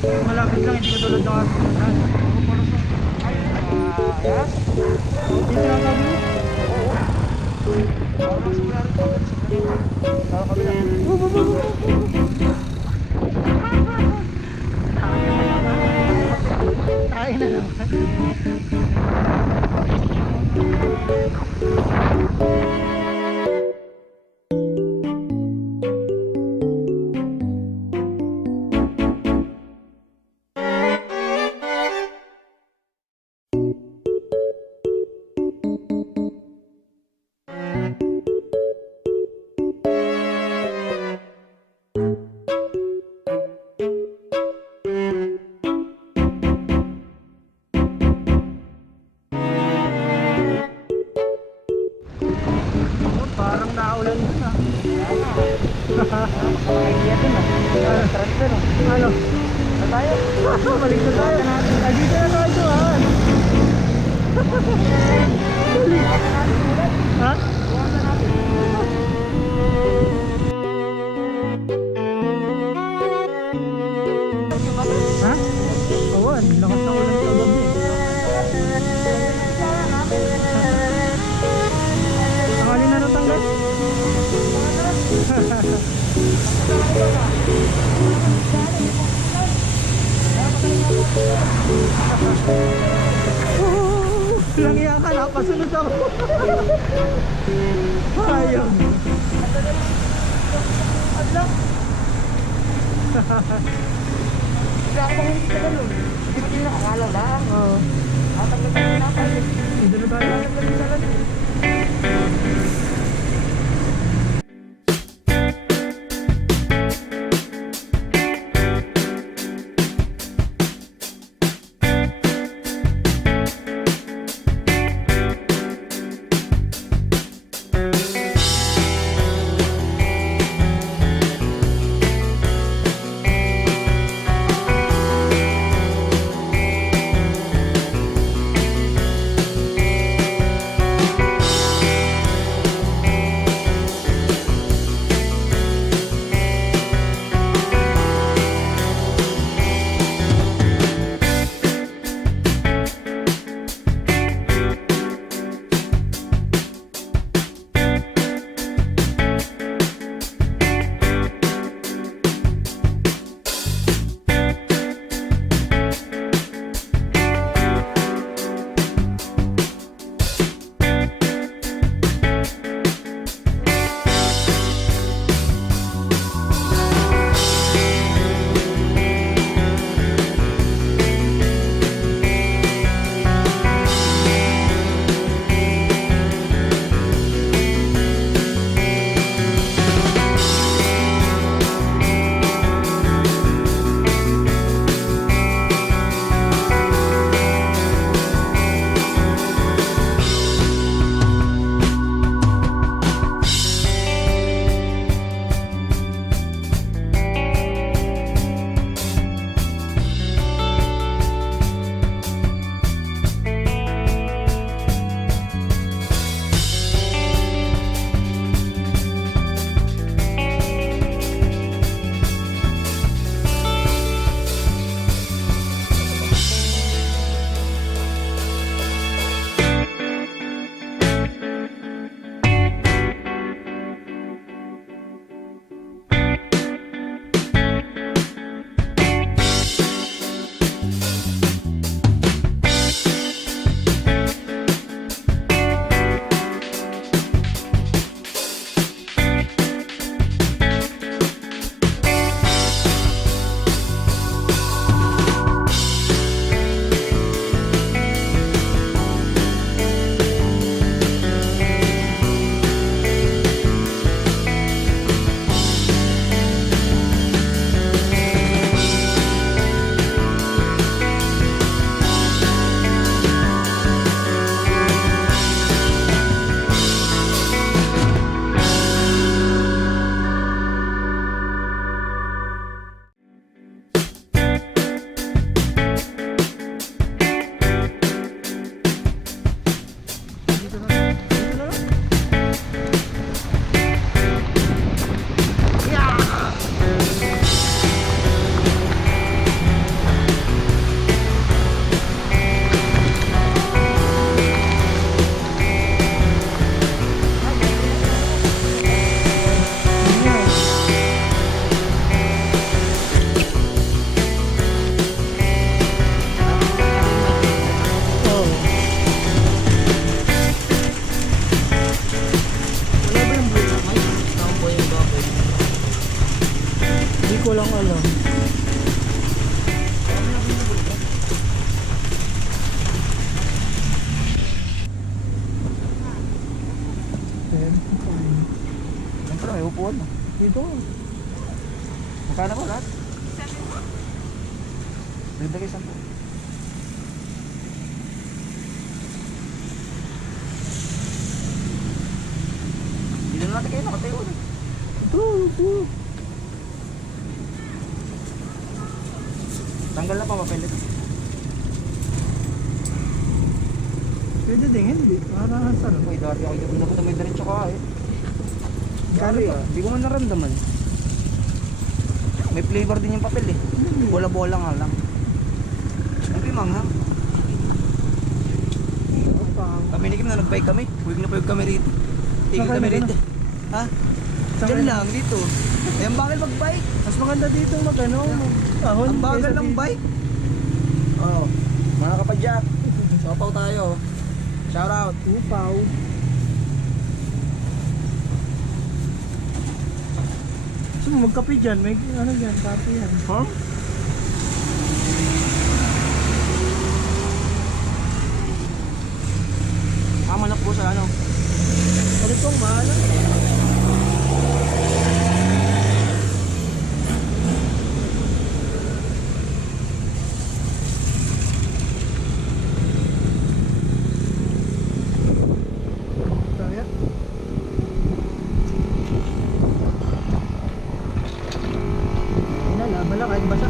Malapit lang, hindi katulad ng ating pinuntahan. Dito lang sabi mo? Tayo na naman. Parang naulan din ah. Makakaiya din ah. Transfer ah. Ano? Na tayo? Balik na tayo. Ay, dito na tayo doon. Ha? Ha? Oo, lakas na ulan sa gabi. Tangali na natanggal? Lang iya ka, napasunod ako. Ayaw. Hindi ka ganun. Hindi mo din nakakala lang. Oo. Tatanggal tayo na tayo. Hindi na tayo. ko lang alam. Ayan. Siyempre, may upuan mo. Dito. Magkano ba lahat? 20 kayo 10. Hindi na natin kayo nakatayo ulit. Ito. Tanggal na pa mapilit. Pwede din, hindi. Parang sarap. Uy, dati ako yung napunta may diretso ka eh. Kano Sorry pa? ah, hindi ko man naramdaman. May flavor din yung papel eh. Bola-bola nga lang. Ang pimanghang. Kami ni Kim na nag-bike kami. Huwag na pwag kami rito. Tigil Saan kami kayo rito. Ha? Saan Diyan kayo? lang, dito. Eh, ang bagal mag-bike. Mas maganda dito mag-ano, ahon. Ang bagal kaysa ng dito. bike. Oh, mga kapadyak. Sopaw tayo. Shout out. Upaw. So, magkape dyan. May ano dyan, kape yan. Huh? Manok po sa ano? Ano itong mahal? Kaya? Laban lang kahit basa.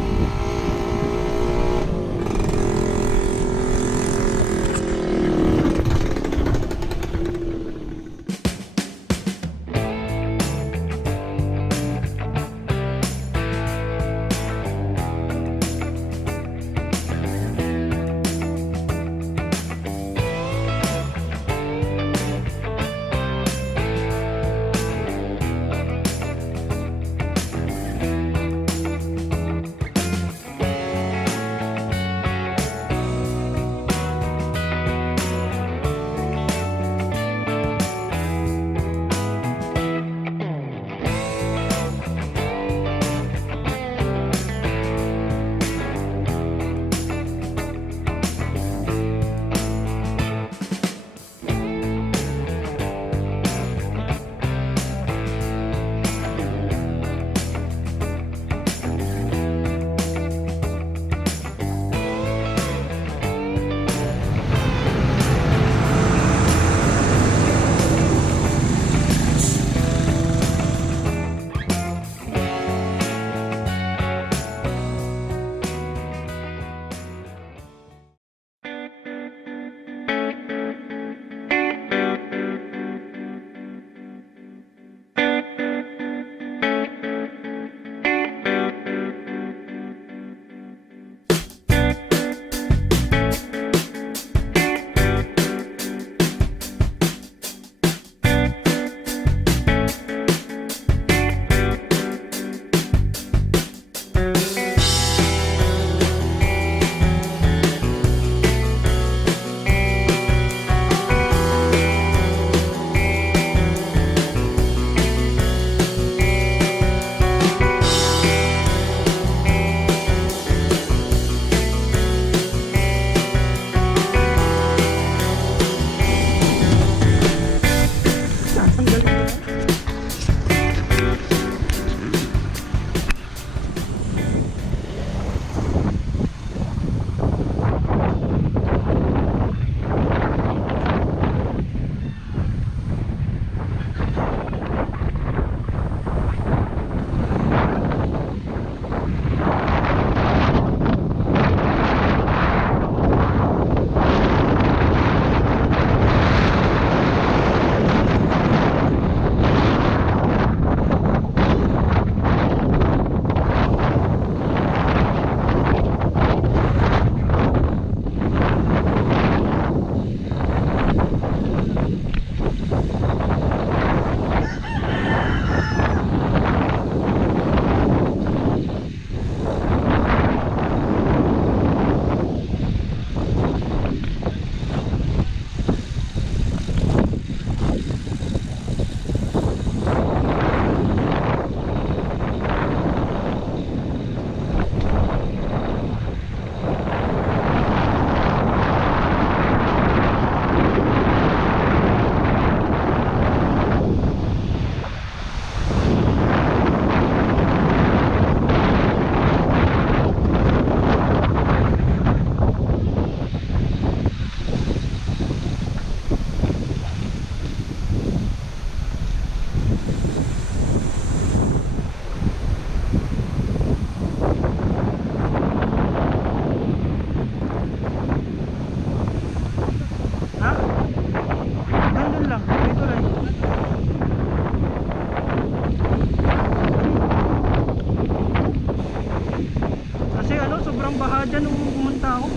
baha dyan nung pumunta ako.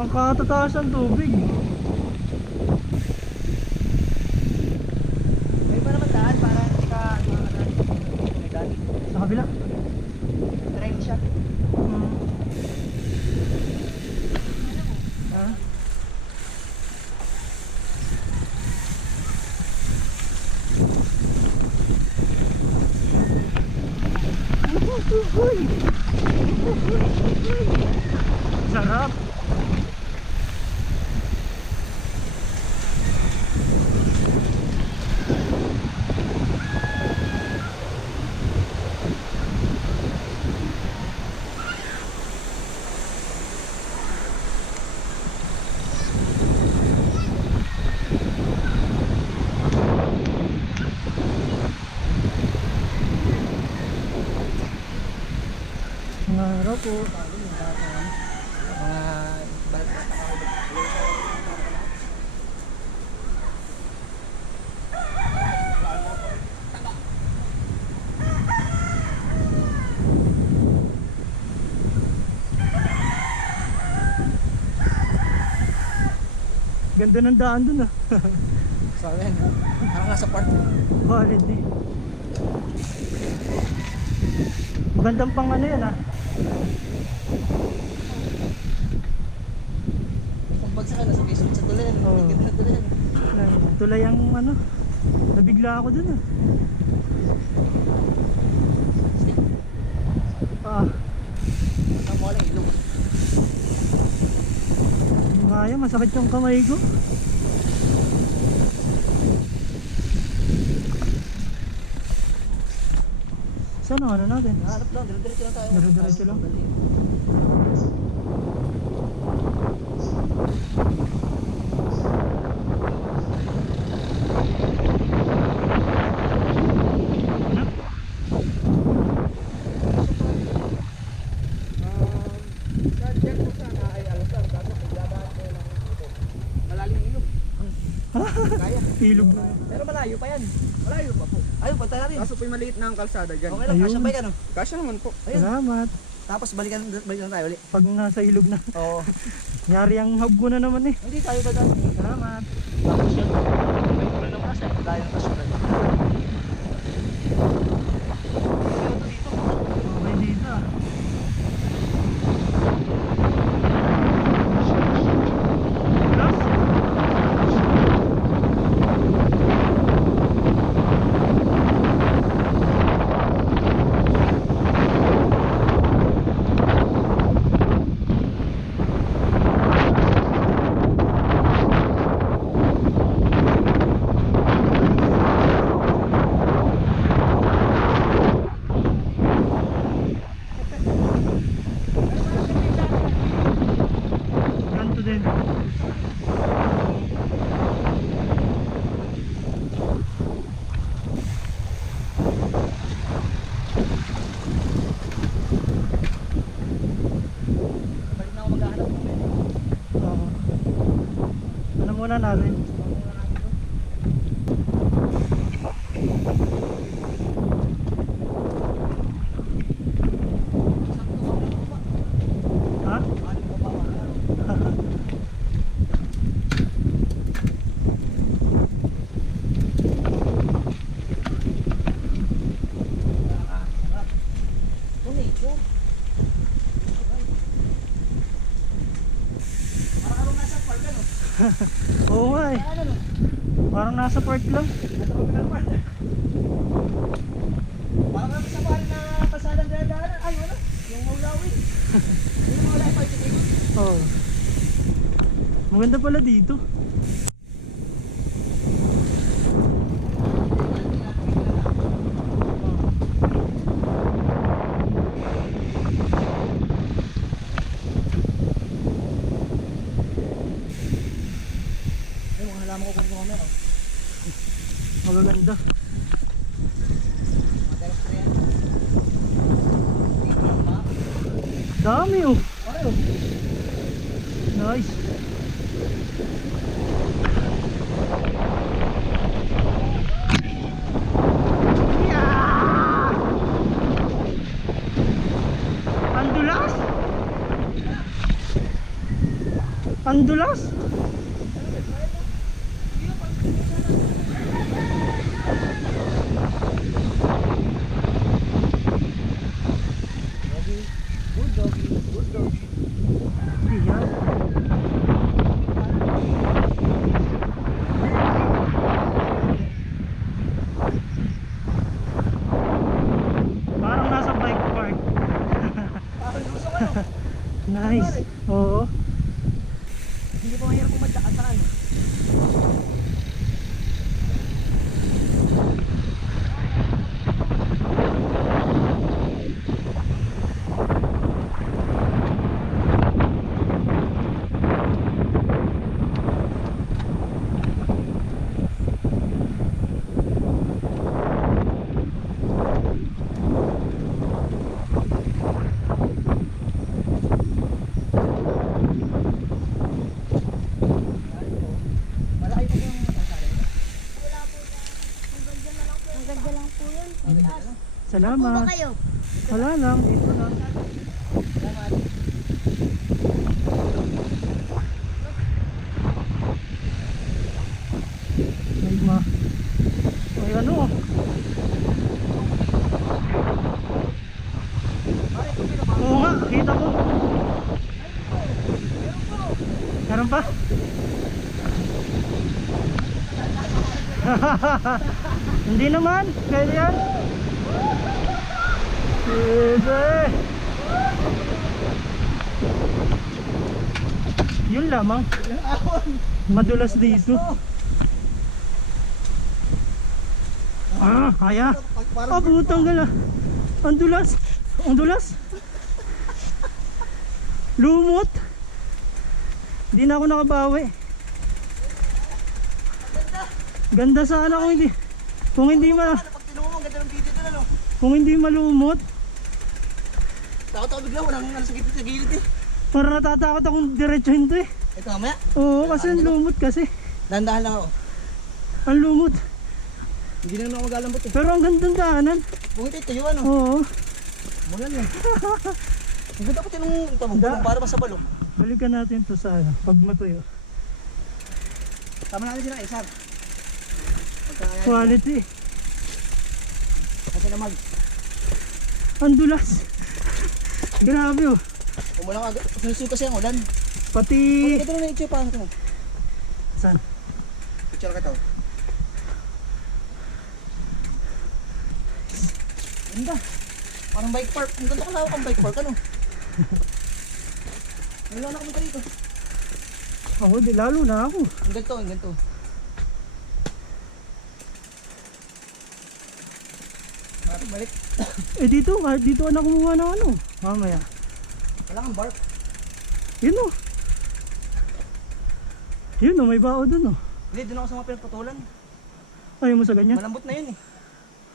Ang katataas ng tubig. May pa naman daan para hindi ka tumigan. Sa kabila. Train siya. Hmm. Ah. Sarap. Ang araw po. Mga balat na takahulog. Ganda ng daan dun ah. So ayan, parang nasa park. Quality. Magandang pang ano yan ah. Kung bagsak ka, nasa basement sa tuloy. Oo. Ang ganda ng tuloy. Tulay ang ano. Nabigla ako dun ah. Ah, Ang mo lang ilog. hindi kaya. Masakit yung kamay ko. Saan ang ano natin? Nahanap lang, dire-diretso lang tayo. Dire-diretso lang? Dali. Diyan po sana ay alasang kaso pagdadaan ko lang dito. Malalim ilog. Kaya. Ilog na. Pero malayo pa yan. Malayo pa po. Ayun, punta natin. Kaso po maliit na ang kalsada dyan. Okay lang, Ayun. kasya pa yan. Kasya naman po. Ayun. Salamat. Tapos balikan tayo ulit. Pag nasa ilog na. Oo. Nyari ang hub ko na naman eh. Hindi tayo ba daan? Salamat. Tapos yun. May ulan ng oras eh. Tayo ng kasyunan. Okay dito ah. Plus? Ganto din. Balik na ako maghahanap. Oo. Ano muna natin? Ha? Oo nga eh. Parang nasa park lang. Parang kami sa bahal na pasadang dadaanan. Ay, ano? Yung maulawin. Yung maulawin pa ito. Oo. Maganda pala dito. Ay, mga halaman ko kung kumamay. Magaganda. Mga terrestrial. Dami oh. Ano? Nice. Yeah! Ang dulas! Ang dulas. Good doggy. Good doggy. Yan. Parang nasa bike park. Parang gusto ko ano. Nice. Oo. Hindi pa mahirap pumadaan sa ano. Malaki pa yung kalsada. Ang ganda lang po yan. Mataas. Salamat. kayo? Wala lang. Dito lang. Salamat. May may ano. Oo nga, kita ko. Meron pa? Hindi naman, kaya yan. Sige. Yun lamang. Madulas dito. Kaya. Ah, putang gala. Ang dulas. Ang dulas. Lumot. Hindi na ako nakabawi. Ganda sana kung hindi Pag tinungo mo, ang ganda ng video doon ano. kung hindi malumot. Takot ako bigla, walang ano sa gilid eh. Para natatakot akong diretsuhin to eh. Ito mamaya. Oo, kasi ang lumot kasi. Dahan-dahan lang ako. Ang lumot. Hindi na naman ako magalambot eh. Pero ang gandang daanan. Kung ito, tayo ano. Oo. Mulan lang. Ang ganda ko tinungo ito mo, Da- para masabalo. Balikan natin to sa pag matuyo. Tama natin sila eh, Sar. Quality. Kasi namag. Ang dulas. Grabe oh. Umulang agad. Sinusin kasi ang ulan. Pati... Ito na na-itsyo pa. Saan? Picture ka to. Ganda. Parang bike park. Ang ganda kalawak ang bike park. Ano? Wala na kami dito. Ako, di lalo na ako. Ang ganito, ang ganito. Bakit balik? Dito ka na kumuha ng ano. Mamaya. Wala kang bark. Yun oh. Yun oh, may bao dun oh. Hindi, doon ako sa mga pinagputulan. Ayaw mo sa ganyan? Malambot na yun eh.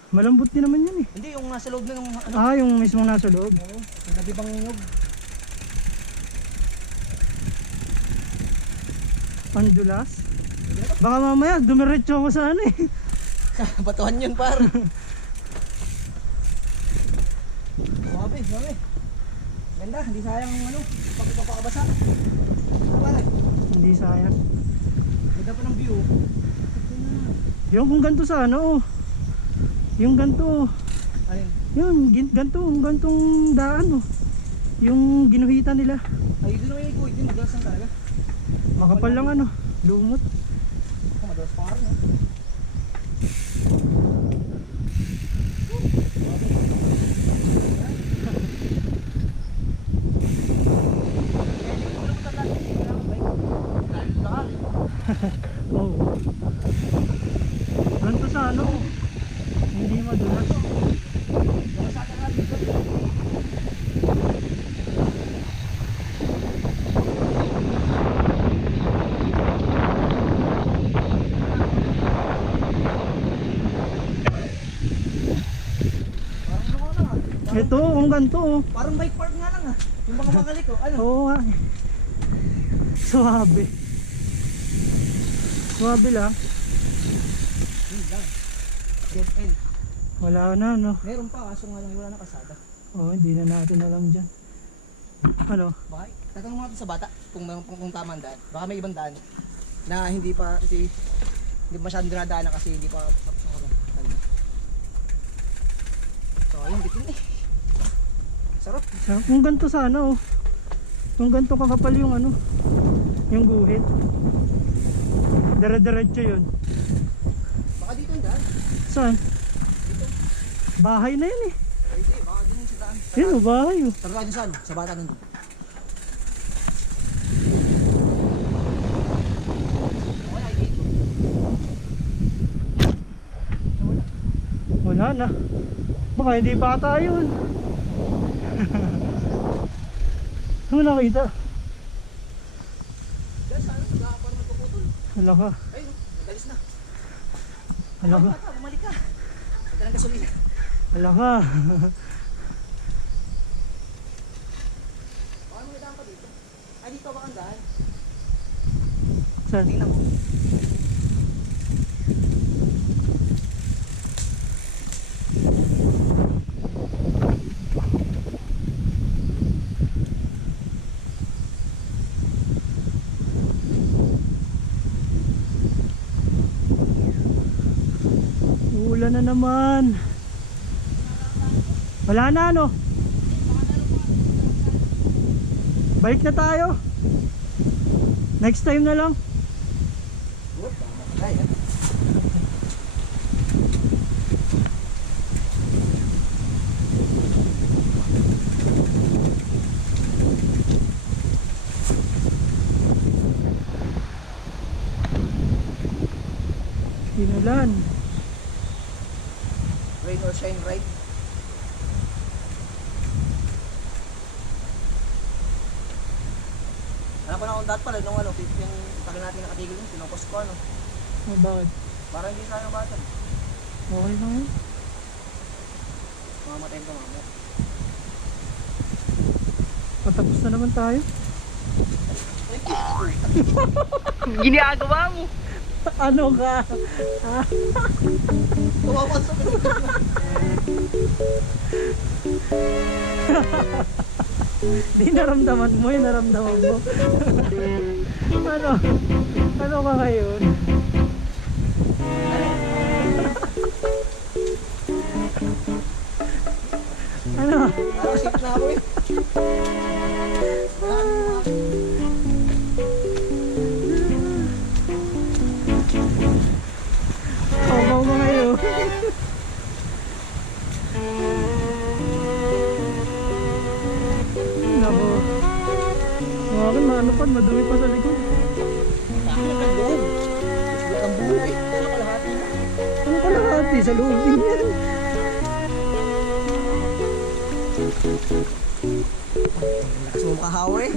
Malambot din naman yun eh. Hindi, yung nasa loob na ng ano. Yung mismong nasa loob. Oo, yung nabibang nyog. Ang dulas. Baka mamaya dumiretso ako sa ano eh. Batuhan yun par. Grabe, grabe. Ganda, hindi sayang yung ano, pagpapakabasa. Ano pare? Hindi sayang. Ganda pa ng view. Yung kung ganito sa ano oh. Yung ganito. Ayun. Yun, yung gantong daan oh. Yung ginuhitan nila. Ay, doon naman yung ikuit din, madalas lang talaga. Makapal lang ano. Lumot. Ako, madalas pa rin. Oh. Ganito sa ano. Hindi madulas. Ito, ang ganito oh. Parang bike park nga lang ah. Yung mga magalit ko, ano? Oo nga. Suwabe. Suwabe lang. Hindi lang. Dead end. Wala na no. Meron pa, kaso nga lang wala na kasada. Oh, hindi na natin alam dyan. Ano? Baka, tatanong mo natin sa bata kung tama ang daan. Baka may ibang daan na hindi pa, kasi hindi masyadong dinadaanan kasi hindi pa tapos ang kaban. So ayun, bitin eh. Sarap. Sarap. Kung ganito sana oh. Kung ganito kakapal yung ano, yung guhit. Dire-diretso yun. Baka dito ang daan. Saan? Bahay na yun eh. Ay, hindi, baka dun sa daan. Yun oh, bahay oh. Tara tayo saan? Sa bata nandun. Wala, dito. Wala na. Baka hindi bata yun. Wala kita. Diyan saan? Baka parang magpuputol. Wala ka. Ayun, nagalis na. Wala ka. Bata, bumalik ka. Ito ng gasolina. Wala ka. Baka may daan pa dito. Ay, dito baka ang daan. Saan? Tingnan mo. Uulan na naman. Wala na ano? Balik na tayo. Next time na lang. Ay, Inulan. rain or shine right. Alam ko na kung dati pala nung ano, yung tagal natin nakatigil yun, pinopos ko ano. Oh, bakit? Para hindi sana bata. Okay lang yun. Mamamatay ko mamaya. Patapos na naman tayo. Ginagawa mo. Ano ka? Tumawa sa pinagdala. Di naramdaman mo yun, naramdaman mo. Ano? Ano ka ngayon? Ano? Parang safe na ako eh. Kawaw ka ngayon. Nako. Akin maanopan, madumi pa sa likod. Ako nagkagoob. Gusto ang buhay. Ano kalahati na? Ano kalahati sa loob din yan? Lakas mo makahawa eh.